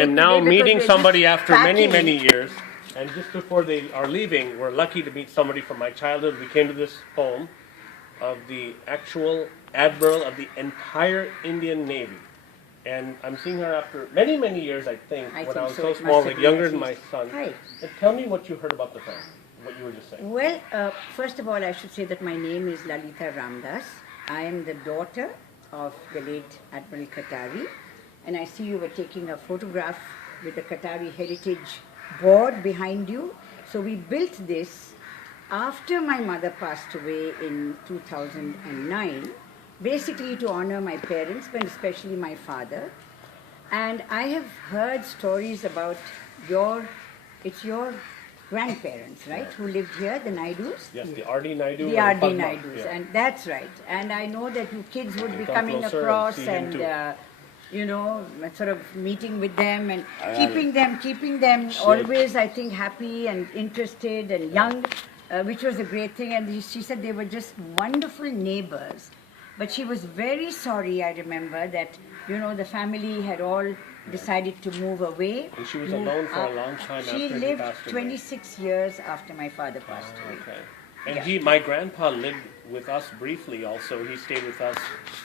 am now today because meeting we're somebody just after many, packing. many years. And just before they are leaving, we're lucky to meet somebody from my childhood. We came to this home of the actual admiral of the entire Indian Navy. And I'm seeing her after many, many years, I think, when I was so It must small, have like been younger at than my least. son. Hi. And tell me what you heard about the family, what you were just saying. Well, first of all, I should say that my name is Lalita Ramdas. I am the daughter of the late Admiral Katari. And I see you were taking a photograph with the Katari Heritage Board behind you. So we built this after my mother passed away in 2009, basically to honor my parents, but especially my father. And I have heard stories about it's your grandparents, right, who lived here, the Naidus? Yes, the R.D. Naidu. The and R.D. Padma, Naidus, yeah. and that's right. And I know that you kids would be come coming closer and across see him and, too. you know, sort of meeting with them and keeping them always, I think, happy and interested and young, which was a great thing. And she said they were just wonderful neighbors. But she was very sorry, I remember, that, you know, the family had all decided to move away. And she was alone for a long time She after he lived passed away. 26 years after my father passed away. Okay. And Yeah. my grandpa lived with us briefly also. He stayed with us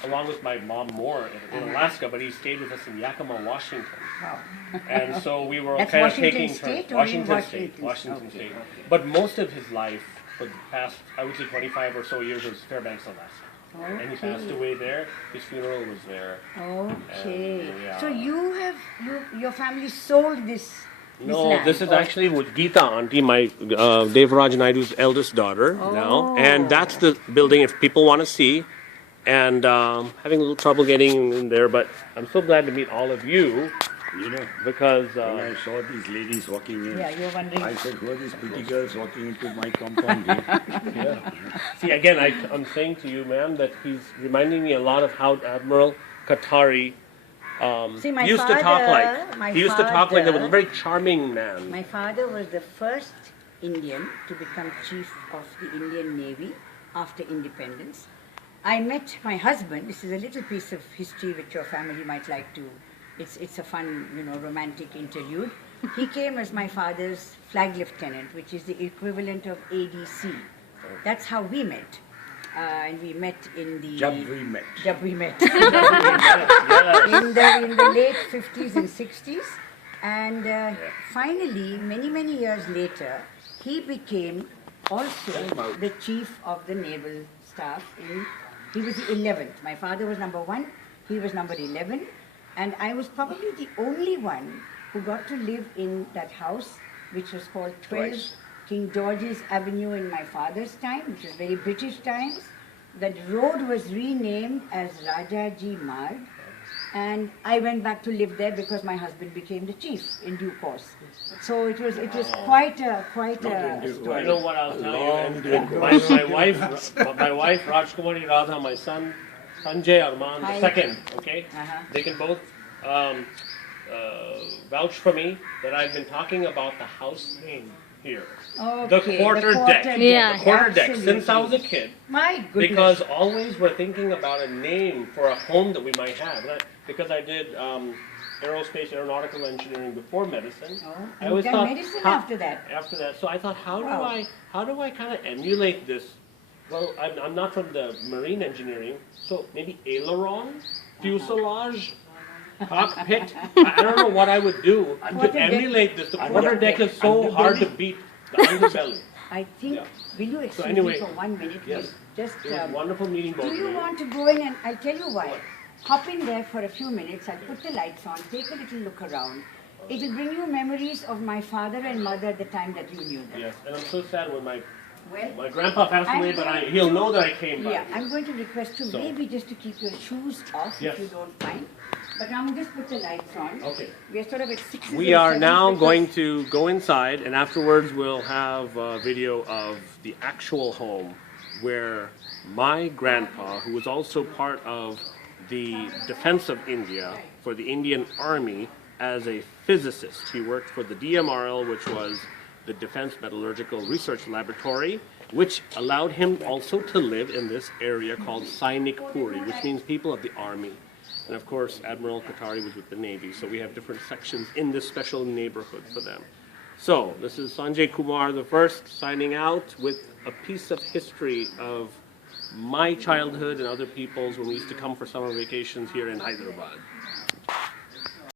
along with my mom more in Alaska, but he stayed with us in Yakima, Washington. Wow. And so we were That's kind Washington of taking State turns. or in Washington? Washington Okay, State. okay. But most of his life, for the past, I would say 25 or so years, was Fairbanks, Alaska. And he passed away there. His funeral was there. Okay. yeah. So your family sold this No, land? this is or- actually with Geeta auntie, my Devaraj Naidu's eldest daughter now. And that's the building if people want to see. And having a little trouble getting in there, but I'm so glad to meet all of you You know, because when I saw these ladies walking in, Yeah, you're wondering. I said, who are these pretty girls walking into my compound here? see again, I'm saying to you, ma'am, that he's reminding me a lot of how Admiral Katari See, my used to talk like. my He used to talk like a father- very charming man. My father was the first Indian to become chief of the Indian Navy after independence. I met my husband. This is a little piece of history which your family might like to. It's a fun, you know, romantic interlude. He came as my father's flag lieutenant, which is the equivalent of ADC. That's how we met. And we met in the... Jab we met. Jab we met. Yes. in the late 50s and 60s. And finally, many years later, he became also the chief of the naval staff. He was the 11th. My father was number 1, he was number 11. And I was probably the only one who got to live in that house, which was called 12 Twice. King George's Avenue in my father's time, which was very British times. That road was renamed as Rajaji Marg, and I went back to live there because my husband became the chief in due course. So it was quite a You story. know what I'll tell Long you? day And ago. my wife, Rajkumari Radha, my son, Sanjay Arman, the Hi. second, okay? Uh-huh. They can both vouch for me that I've been talking about the house name here. Okay, The quarter deck. Yeah. The quarter deck, Absolutely. since I was a kid. My goodness. Because always we're thinking about a name for a home that we might have. Because I did aerospace, aeronautical engineering before medicine. Oh, I and always you've thought done medicine how- after that. After that, so I thought, how Wow. do I kind of emulate this? Well, I'm not from the marine engineering, so maybe aileron, fuselage, cockpit. I don't know what I would do Quarter to deck. emulate this. The quarter deck is so hard to beat. The underbelly. I think, Yeah. will you excuse anyway, me for 1 minute? yes. Just, It was wonderful meeting both do of you you. want to go in and I'll tell you why. Hop in there for a few minutes, I'll put the lights on, take a little look around. It'll bring you memories of my father and mother at the time that you knew them. Yes, and I'm so sad when my Well, grandpa passed I'm away, but going he'll to- know that I came by. yeah, I'm going to request you So- maybe just to keep your shoes off Yes. if you don't mind. But now just put the lights on. Okay. We are sort of at 6. We are now going to go inside, and afterwards we'll have a video of the actual home where my grandpa, who was also part of the defense of India for the Indian Army as a physicist. He worked for the DMRL, which was the Defense Metallurgical Research Laboratory, which allowed him also to live in this area called SAINIKPURI, which means people of the army. And of course, Admiral Katari was with the Navy, so we have different sections in this special neighborhood for them. So, this is Sanjay Kumar the First signing out with a piece of history of my childhood and other people's when we used to come for summer vacations here in Hyderabad.